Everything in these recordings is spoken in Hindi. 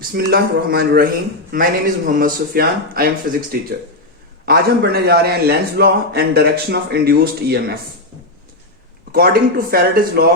बिस्मिल्लाहिर्रहमानिर्रहीम। My name is Mohammad Sufiyan. I am physics teacher. आज हम पढ़ने जा रहे हैं Lenz law and direction of induced EMF. According to Faraday's law,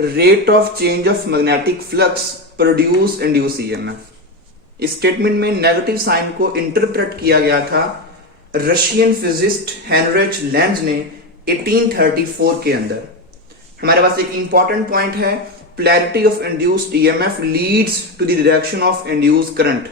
rate of change of magnetic flux produce induce EMF. इस स्टेटमेंट में नेगेटिव साइन को इंटरप्रेट किया गया था रशियन फिजिस्ट हेनरिच लेंज ने 1834 के अंदर। हमारे पास एक इंपॉर्टेंट पॉइंट है, polarity of induced EMF leads to the direction of induced current।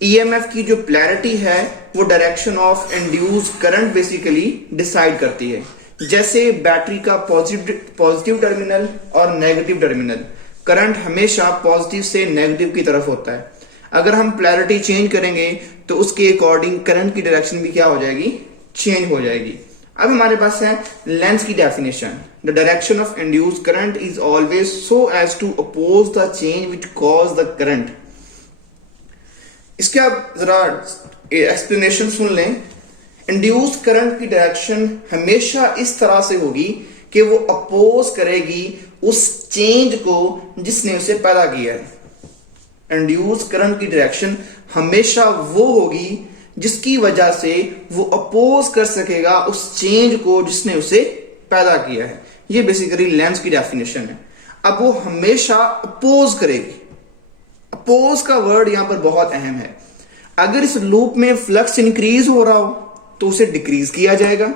EMF की जो polarity है वो direction of induced current basically decide करती है। जैसे बैटरी का पॉजिटिव टर्मिनल और नेगेटिव टर्मिनल, करंट हमेशा पॉजिटिव से नेगेटिव की तरफ होता है। अगर हम polarity चेंज करेंगे तो उसके अकॉर्डिंग करंट की डायरेक्शन भी क्या हो जाएगी, चेंज हो जाएगी। अब हमारे पास है लेंज की definition. The direction of induced current is always so as to oppose the change which cause the current. इसके आप जरा एक्सप्लेनेशन सुन लें। इंड्यूस्ड करंट की डायरेक्शन हमेशा इस तरह से होगी कि वो अपोज करेगी उस चेंज को जिसने उसे पैदा किया है। इंड्यूस्ड करंट की डायरेक्शन हमेशा वो होगी जिसकी वजह से वो अपोज कर सकेगा उस चेंज को जिसने उसे पैदा किया है। ये बेसिकली लेंज की डेफिनेशन है। अब वो हमेशा अपोज करेगी। अपोज का वर्ड यहां पर बहुत अहम है। अगर इस लूप में फ्लक्स इंक्रीज हो रहा हो तो उसे डिक्रीज किया जाएगा।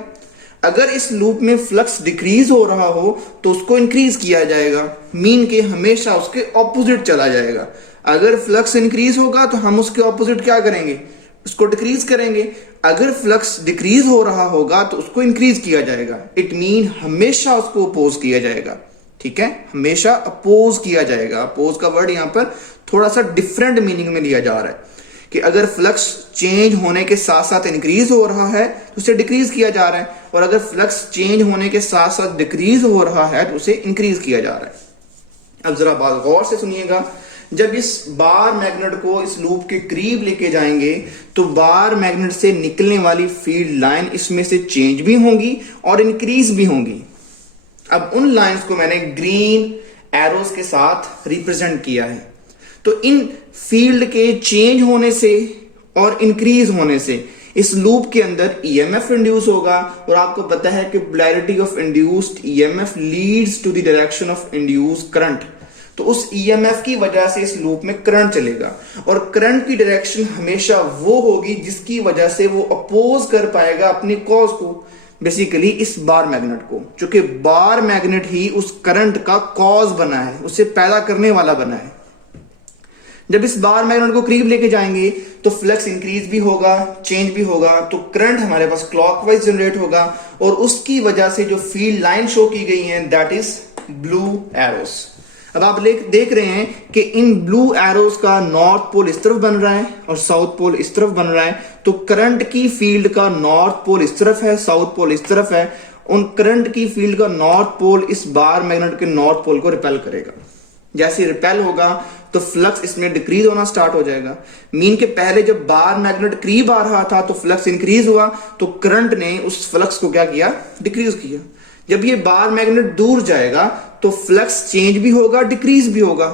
अगर इस लूप में फ्लक्स डिक्रीज हो रहा हो तो उसको इंक्रीज किया जाएगा। मीन के हमेशा उसके ऑपोजिट चला जाएगा। अगर फ्लक्स इंक्रीज होगा तो हम उसके ऑपोजिट क्या करेंगे, उसको डिक्रीज करेंगे। अगर फ्लक्स डिक्रीज हो रहा होगा तो उसको इंक्रीज किया जाएगा। इट मीन हमेशा उसको अपोज किया जाएगा। ठीक है, हमेशा अपोज किया जाएगा। अपोज का वर्ड यहां पर थोड़ा सा डिफरेंट मीनिंग में लिया जा रहा है कि अगर फ्लक्स चेंज होने के साथ साथ इंक्रीज हो रहा है तो उसे डिक्रीज किया जा रहा है, और अगर फ्लक्स चेंज होने के साथ साथ डिक्रीज हो रहा है तो उसे इंक्रीज किया जा रहा है। अब जरा बात गौर से सुनिएगा। जब इस बार मैग्नेट को इस लूप के करीब लेके जाएंगे तो बार मैग्नेट से निकलने वाली फील्ड लाइन इसमें से चेंज भी होंगी और इंक्रीज भी होंगी। अब उन लाइंस को मैंने ग्रीन एरोस के साथ रिप्रेजेंट किया है। तो इन फील्ड के चेंज होने से और इंक्रीज होने से इस लूप के अंदर ईएमएफ इंड्यूस होगा, और आपको पता है कि polarity of induced EMF leads to the direction of induced current. तो उस ईएमएफ की वजह से इस लूप में करंट चलेगा, और करंट की डायरेक्शन हमेशा वो होगी जिसकी वजह से वो अपोज कर पाएगा अपनी कॉज को, बेसिकली इस बार मैग्नेट को। चूंकि बार मैग्नेट ही उस करंट का कॉज बना है, उसे पैदा करने वाला बना है। जब इस बार मैग्नेट को करीब लेके जाएंगे तो फ्लक्स इंक्रीज भी होगा, चेंज भी होगा, तो करंट हमारे पास क्लॉकवाइज जनरेट होगा, और उसकी वजह से जो फील्ड लाइन शो की गई है दैट इज ब्लू एरोस। अब आप देख रहे हैं कि इन ब्लू एरोस का नॉर्थ पोल इस तरफ बन रहा है और साउथ पोल इस तरफ बन रहा है। तो करंट की फील्ड का नॉर्थ पोल इस तरफ है, साउथ पोल इस तरफ है। उन करंट की फील्ड का नॉर्थ पोल इस बार मैग्नेट के नॉर्थ पोल को रिपेल करेगा। जैसे रिपेल होगा तो फ्लक्स इसमें डिक्रीज होना स्टार्ट हो जाएगा। मीन के पहले जब बार मैग्नेट करीब आ रहा था तो फ्लक्स इंक्रीज हुआ, तो करंट ने उस फ्लक्स को क्या किया, डिक्रीज किया। जब ये बार मैग्नेट दूर जाएगा तो फ्लक्स चेंज भी होगा, डिक्रीज भी होगा,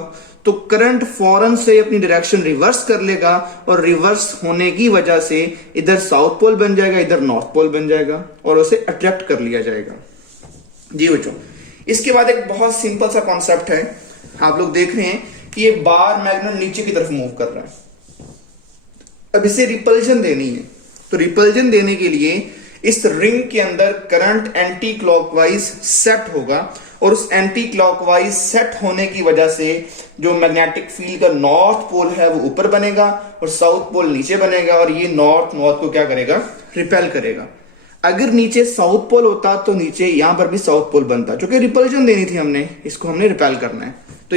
तो करंट फौरन से अपनी डायरेक्शन रिवर्स कर लेगा, और रिवर्स होने की वजह से इधर साउथ पोल बन जाएगा, इधर नॉर्थ पोल बन जाएगा, और उसे अट्रैक्ट कर लिया जाएगा। जी बच्चों, इसके बाद एक बहुत सिंपल सा कॉन्सेप्ट है। आप लोग देख रहे हैं कि ये बार मैग्नेट नीचे की तरफ मूव कर रहा है। अब इसे रिपल्जन देनी है, तो रिपल्जन देने के लिए इस रिंग के अंदर करंट एंटी क्लॉकवाइज सेट होगा, और उस एंटी क्लॉकवाइज सेट होने की वजह से जो मैग्नेटिक फील्ड का नॉर्थ पोल है वो ऊपर बनेगा और साउथ पोल नीचे बनेगा, और ये नॉर्थ को क्या करेगा, रिपेल करेगा। अगर नीचे साउथ पोल होता तो नीचे यहां पर भी साउथ पोल बनता, क्योंकि रिपल्जन देनी थी हमने, इसको हमने रिपेल करना है। तो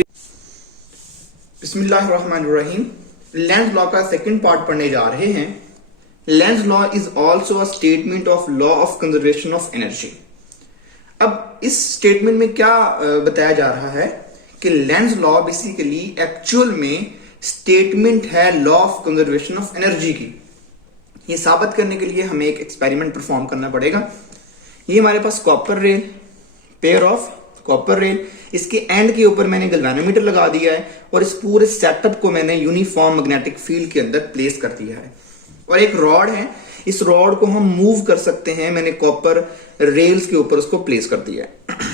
बिस्मिल्लाहिर्रहमानिर्रहीम, लेंज लॉ का सेकंड पार्ट पढ़ने जा रहे हैं। Lenz law is also a statement of law of conservation of energy. अब इस स्टेटमेंट में क्या बताया जा रहा है कि लेंज लॉ बेसिकली एक्चुअल में स्टेटमेंट है law of conservation of energy की। ये साबित करने के लिए हमें एक एक्सपेरिमेंट परफॉर्म करना पड़ेगा। ये हमारे पास copper rail, pair of copper rail, इसके एंड के ऊपर मैंने गैल्वेनोमीटर लगा दिया है और इस पूरे सेटअप को मैंने यूनिफॉर्म मैग्नेटिक फील्ड के अंदर प्लेस कर दिया है। और एक रॉड है, इस रॉड को हम मूव कर सकते हैं, मैंने कॉपर रेल्स के ऊपर उसको प्लेस कर दिया है।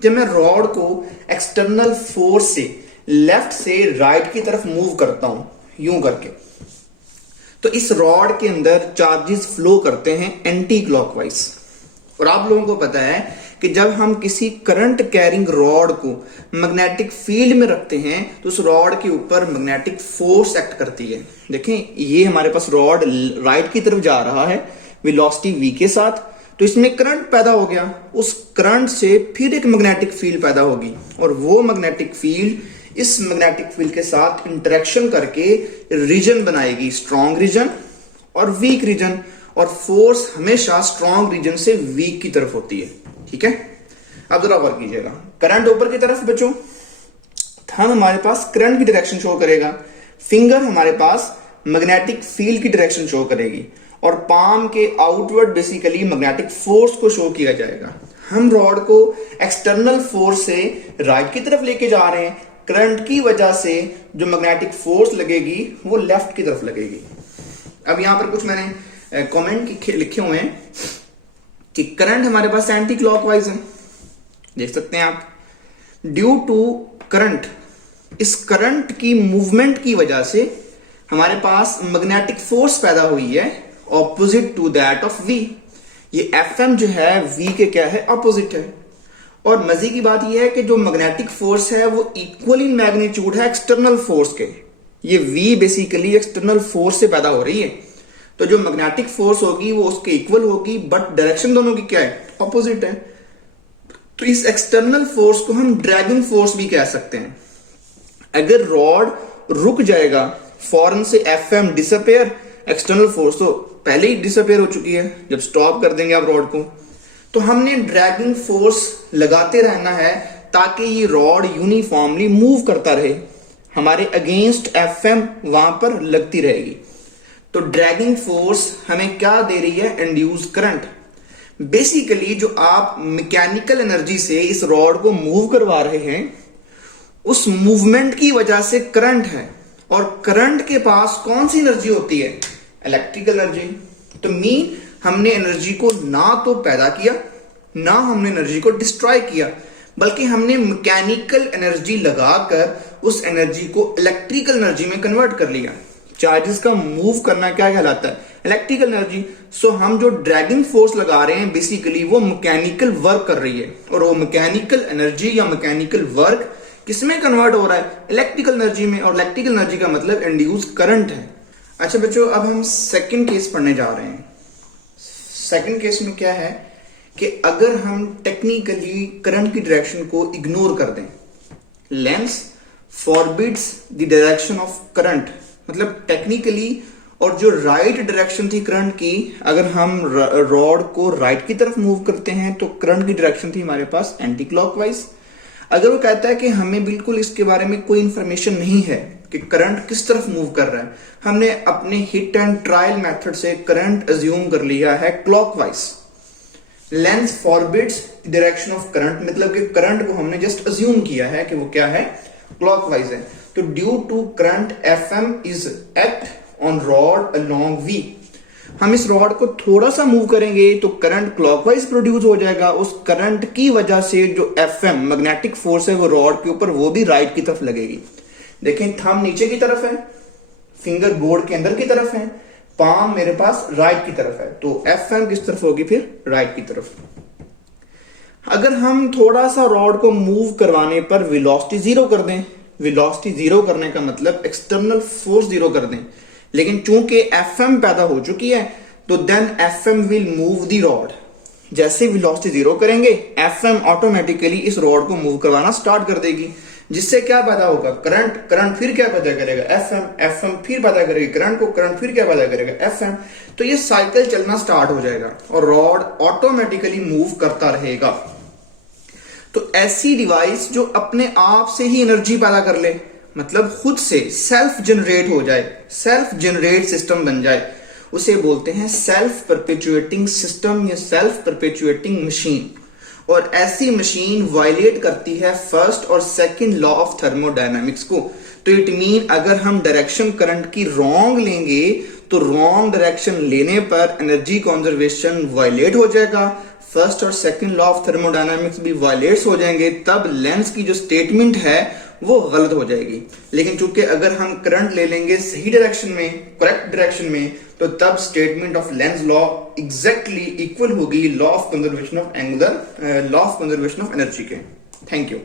जब मैं रॉड को एक्सटर्नल फोर्स से लेफ्ट से राइट की तरफ मूव करता हूं यूं करके, तो इस रॉड के अंदर चार्जेस फ्लो करते हैं एंटी क्लॉकवाइज। और आप लोगों को पता है कि जब हम किसी करंट कैरिंग रॉड को मैग्नेटिक फील्ड में रखते हैं तो उस रॉड के ऊपर मैग्नेटिक फोर्स एक्ट करती है। देखें, ये हमारे पास रॉड राइट की तरफ जा रहा है वेलोसिटी v के साथ, तो इसमें करंट पैदा हो गया, उस करंट से फिर एक मैग्नेटिक फील्ड पैदा होगी और वो मैग्नेटिक फील्ड इस मैग्नेटिक फील्ड के साथ इंटरेक्शन करके रीजन बनाएगी, स्ट्रॉन्ग रीजन और वीक रीजन, और फोर्स हमेशा स्ट्रॉन्ग रीजन से वीक की तरफ होती है। ठीक है, अब जरा गौर कीजिएगा, करंट ऊपर की तरफ बच्चों, थंब हमारे पास करंट की डायरेक्शन शो करेगा, फिंगर हमारे पास मैग्नेटिक फील्ड की डायरेक्शन शो करेगी और पाम के आउटवर्ड बेसिकली मैग्नेटिक फोर्स को शो किया जाएगा। हम रॉड को एक्सटर्नल फोर्स से राइट की तरफ लेके जा रहे हैं, करंट की वजह से जो मैग्नेटिक फोर्स लगेगी वो लेफ्ट की तरफ लगेगी। अब यहां पर कुछ मैंने कमेंट लिखे हुए हैं कि करंट हमारे पास एंटी क्लॉकवाइज है, देख सकते हैं आप। ड्यू टू करंट, इस करंट की मूवमेंट की वजह से हमारे पास मैग्नेटिक फोर्स पैदा हुई है opposite to that of V. ये Fm जो है V के क्या है, ऑपोजिट है। और मजे की बात यह है कि जो मैग्नेटिक फोर्स है वो इक्वल इन मैग्नीट्यूड है एक्सटर्नल फोर्स के। ये V बेसिकली एक्सटर्नल फोर्स से पैदा हो रही है, तो जो मैग्नेटिक फोर्स होगी वो उसके इक्वल होगी, बट डायरेक्शन दोनों की क्या है, ऑपोजिट है। तो इस एक्सटर्नल फोर्स को हम ड्रैगिंग फोर्स भी कह सकते हैं। अगर रॉड रुक जाएगा फौरन से Fm डिसअपेयर, एक्सटर्नल फोर्स तो पहले ही डिसअपेयर हो चुकी है, जब स्टॉप कर देंगे आप रॉड को, तो हमने ड्रैगिंग फोर्स लगाते रहना है ताकि ये रॉड यूनिफॉर्मली मूव करता रहे, हमारे अगेंस्ट Fm वहां पर लगती रहेगी। तो ड्रैगिंग फोर्स हमें क्या दे रही है, इंड्यूस करंट। बेसिकली जो आप मैकेनिकल एनर्जी से इस रॉड को मूव करवा रहे हैं, उस मूवमेंट की वजह से करंट है, और करंट के पास कौन सी एनर्जी होती है, इलेक्ट्रिकल एनर्जी। तो मीन हमने एनर्जी को ना तो पैदा किया, ना हमने एनर्जी को डिस्ट्रॉय किया, बल्कि हमने मैकेनिकल एनर्जी लगाकर उस एनर्जी को इलेक्ट्रिकल एनर्जी में कन्वर्ट कर लिया। चार्जेस का मूव करना क्या कहलाता है, इलेक्ट्रिकल एनर्जी। सो हम जो ड्रैगिंग फोर्स लगा रहे हैं बेसिकली वो मैकेनिकल वर्क कर रही है, और वो मैकेनिकल एनर्जी या मैकेनिकल वर्क किसमें कन्वर्ट हो रहा है, इलेक्ट्रिकल एनर्जी में। और इलेक्ट्रिकल एनर्जी का मतलब इंड्यूस करंट है। अच्छा बच्चों, अब हम सेकंड केस पढ़ने जा रहे हैं। सेकंड केस में क्या है कि अगर हम टेक्निकली करंट की डायरेक्शन को इग्नोर कर दें, lens forbids the direction of current, मतलब टेक्निकली, और जो राइट डायरेक्शन थी करंट की, अगर हम रॉड को राइट की तरफ मूव करते हैं तो करंट की डायरेक्शन थी हमारे पास एंटी क्लॉकवाइज। अगर वो कहता है कि हमें बिल्कुल इसके बारे में कोई इंफॉर्मेशन नहीं है कि करंट किस तरफ मूव कर रहा है, हमने अपने हिट एंड ट्रायल मेथड से करंट अज्यूम कर लिया है clockwise. Lens forbids direction of current, मतलब कि करंट को हमने जस्ट अज्यूम किया है कि वो क्या है, क्लॉकवाइज है। तो due to current Fm is act on rod along V, हम इस रॉड को थोड़ा सा मूव करेंगे तो करंट क्लॉकवाइज प्रोड्यूस हो जाएगा। उस करंट की वजह से जो Fm मैग्नेटिक फोर्स है वो रॉड के ऊपर वो भी राइट की तरफ लगेगी। देखें, थंब नीचे की तरफ है, फिंगर बोर्ड के अंदर की तरफ है, पाम मेरे पास राइट की तरफ है, तो Fm किस तरफ होगी, फिर राइट की तरफ। अगर हम थोड़ा सा रॉड को मूव करवाने पर वेलोसिटी जीरो कर दें, वेलोसिटी जीरो करने का मतलब एक्सटर्नल फोर्स जीरो कर दें, लेकिन चूंकि Fm पैदा हो चुकी है तो then Fm will move the rod. जैसे वेलोसिटी जीरो करेंगे Fm ऑटोमेटिकली इस रॉड को मूव करवाना स्टार्ट कर देगी, जिससे क्या पैदा होगा, करंट। करंट फिर क्या पैदा करेगा, Fm फिर पैदा करेगी करंट को, करंट फिर क्या पैदा करेगा, Fm। तो ये साइकिल चलना स्टार्ट हो जाएगा और रॉड ऑटोमेटिकली मूव करता रहेगा। तो ऐसी डिवाइस जो अपने आप से ही एनर्जी पैदा कर ले, मतलब खुद से सेल्फ जनरेट हो जाए, सेल्फ जनरेट सिस्टम बन जाए, उसे बोलते हैं सेल्फ परपेचुएटिंग सिस्टम या सेल्फ परपेचुएटिंग मशीन। और ऐसी मशीन वायलेट करती है फर्स्ट और सेकंड लॉ ऑफ थर्मोडायनामिक्स को। तो इट मीन अगर हम डायरेक्शन करंट की रॉन्ग लेंगे तो रॉन्ग डायरेक्शन लेने पर एनर्जी कंजर्वेशन वायलेट हो जाएगा, फर्स्ट और सेकंड लॉ ऑफ थर्मोडायनामिक्स भी वायलेट्स हो जाएंगे, तब लेंस की जो स्टेटमेंट है वो गलत हो जाएगी। लेकिन चूंकि अगर हम करंट ले लेंगे सही डायरेक्शन में, करेक्ट डायरेक्शन में, तो तब statement of Lenz law exactly equal होगी law of conservation of angular law of conservation of energy के। Thank you.